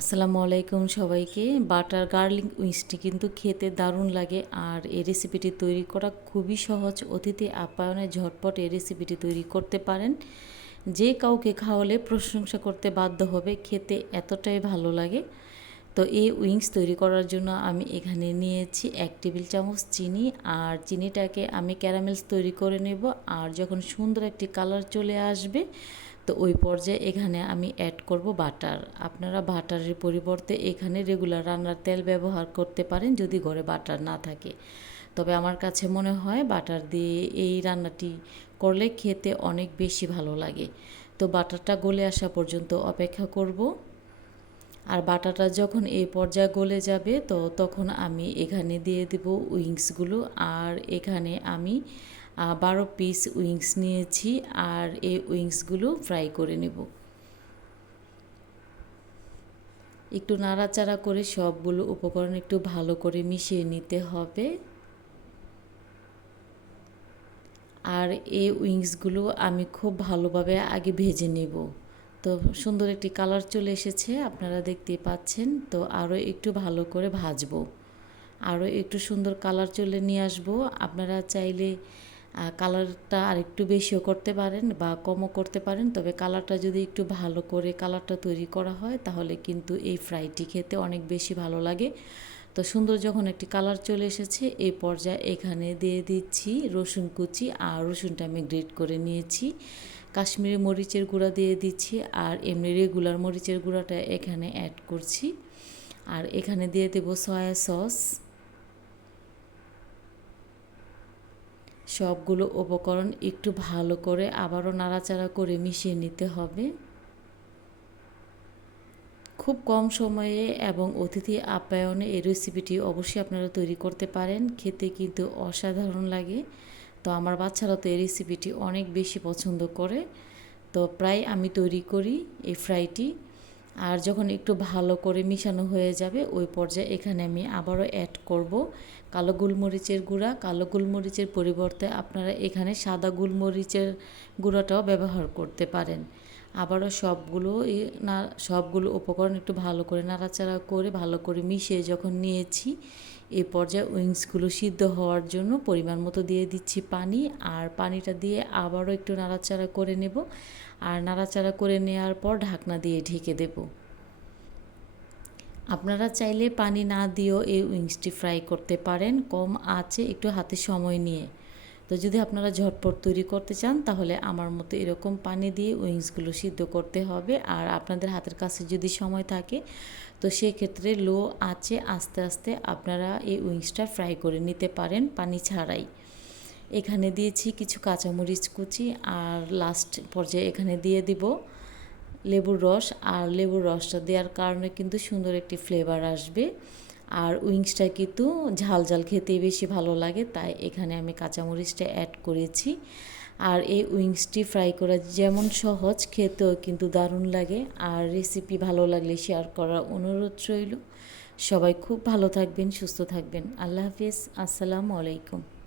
আসসালামু আলাইকুম সবাইকে। বাটার গার্লিক উইংসটি কিন্তু খেতে দারুণ লাগে আর এই রেসিপিটি তৈরি করা খুবই সহজ। অতিথি আপ্যায়নে ঝটপট এই রেসিপিটি তৈরি করতে পারেন। যে কাউকে খাওয়ালে প্রশংসা করতে বাধ্য হবে, খেতে এতটাই ভালো লাগে। তো এই উইংস তৈরি করার জন্য আমি এখানে নিয়েছি এক টেবিল চামচ চিনি আর চিনিটাকে আমি ক্যারামেলস তৈরি করে নেব। আর যখন সুন্দর একটি কালার চলে আসবে তো ওই পর্যায়ে এখানে আমি অ্যাড করব বাটার আপনারা বাটারের পরিবর্তে এখানে রেগুলার রান্নার তেল ব্যবহার করতে পারেন যদি ঘরে বাটার না থাকে। তবে আমার কাছে মনে হয় বাটার দিয়ে এই রান্নাটি করলে খেতে অনেক বেশি ভালো লাগে। তো বাটারটা গলে আসা পর্যন্ত অপেক্ষা করব। আর বাটাটা যখন এই পর্যায়ে গলে যাবে তো তখন আমি এখানে দিয়ে দেব উইংসগুলো আর এখানে আমি বারো পিস উইংস নিয়েছি আর এই উইংসগুলো ফ্রাই করে নেব। একটু নাড়াচাড়া করে সবগুলো উপকরণ একটু ভালো করে মিশিয়ে নিতে হবে। আর এই উইংসগুলো আমি খুব ভালোভাবে আগে ভেজে নেব। তো সুন্দর একটি কালার চলে এসেছে, আপনারা দেখতে পাচ্ছেন। তো আরও একটু ভালো করে ভাজবো। আরও একটু সুন্দর কালার চলে নিয়ে আসব। আপনারা চাইলে কালারটা আর একটু বেশিও করতে পারেন বা কমও করতে পারেন। তবে কালারটা যদি একটু ভালো করে কালারটা তৈরি করা হয়, তাহলে কিন্তু এই ফ্রাইটি খেতে অনেক বেশি ভালো লাগে। তো সুন্দর যখন একটি কালার চলে এসেছে এই পর্যায়ে এখানে দিয়ে দিচ্ছি রসুন কুচি আর রসুনটা আমি গ্রেট করে নিয়েছি। কাশ্মীরি মরিচের গুঁড়া দিয়ে দিচ্ছি আর এমনি রেগুলার মরিচের গুঁড়াটা এখানে অ্যাড করছি। আর এখানে দিয়ে দেবো সয়া সস সবগুলো উপকরণ একটু ভালো করে আবারও নাড়াচাড়া করে মিশিয়ে নিতে হবে। খুব কম সময়ে এবং অতিথি আপ্যায়নে এই রেসিপিটি অবশ্যই আপনারা তৈরি করতে পারেন। খেতে কিন্তু অসাধারণ লাগে। তো আমার বাচ্চারা তো এই রেসিপিটি অনেক বেশি পছন্দ করে। তো প্রায় আমি তৈরি করি এই ফ্রাইটি আর যখন একটু ভালো করে মিশানো হয়ে যাবে, ওই পর্যায়ে এখানে আমি আবারও অ্যাড করব কালো গোলমরিচের গুঁড়া। কালো গোলমরিচের পরিবর্তে আপনারা এখানে সাদা গোলমরিচের গুঁড়াটাও ব্যবহার করতে পারেন। আবারও সবগুলো না, সবগুলো উপকরণ একটু ভালো করে নাড়াচাড়া করে, ভালো করে মিশিয়ে যখন নিয়েছি এই পর্যায়ে উইংসগুলো সিদ্ধ হওয়ার জন্য পরিমাণ মতো দিয়ে দিচ্ছি পানি আর পানিটা দিয়ে আবারও একটু নাড়াচাড়া করে নেব। আর নাড়াচাড়া করে নেওয়ার পর ঢাকনা দিয়ে ঢেকে দেব। আপনারা চাইলে পানি না দিয়েও এই উইংসটি ফ্রাই করতে পারেন, কম আছে একটু হাতে সময় নিয়ে। তো যদি আপনারা ঝটপট তৈরি করতে চান, তাহলে আমার মতো এরকম পানি দিয়ে উইংসগুলো সিদ্ধ করতে হবে। আর আপনাদের হাতের কাছে যদি সময় থাকে, তো সেক্ষেত্রে লো আঁচে আস্তে আস্তে আপনারা এই উইংসটা ফ্রাই করে নিতে পারেন পানি ছাড়াই। এখানে দিয়েছি কিছু কাঁচামরিচ কুচি আর লাস্ট পর্যায়ে এখানে দিয়ে দিব লেবুর রস। আর লেবুর রসটা দেওয়ার কারণে কিন্তু সুন্দর একটি ফ্লেভার আসবে। আর উইংসটা কিন্তু ঝাল ঝাল খেতে বেশি ভালো লাগে, তাই এখানে আমি কাঁচামরিচটা অ্যাড করেছি। আর এই উইংসটি ফ্রাই করা যেমন সহজ, খেতেও কিন্তু দারুণ লাগে। আর রেসিপি ভালো লাগলে শেয়ার করার অনুরোধ রইল। সবাই খুব ভালো থাকবেন, সুস্থ থাকবেন। আল্লাহ হাফিজ। আসসালামু আলাইকুম।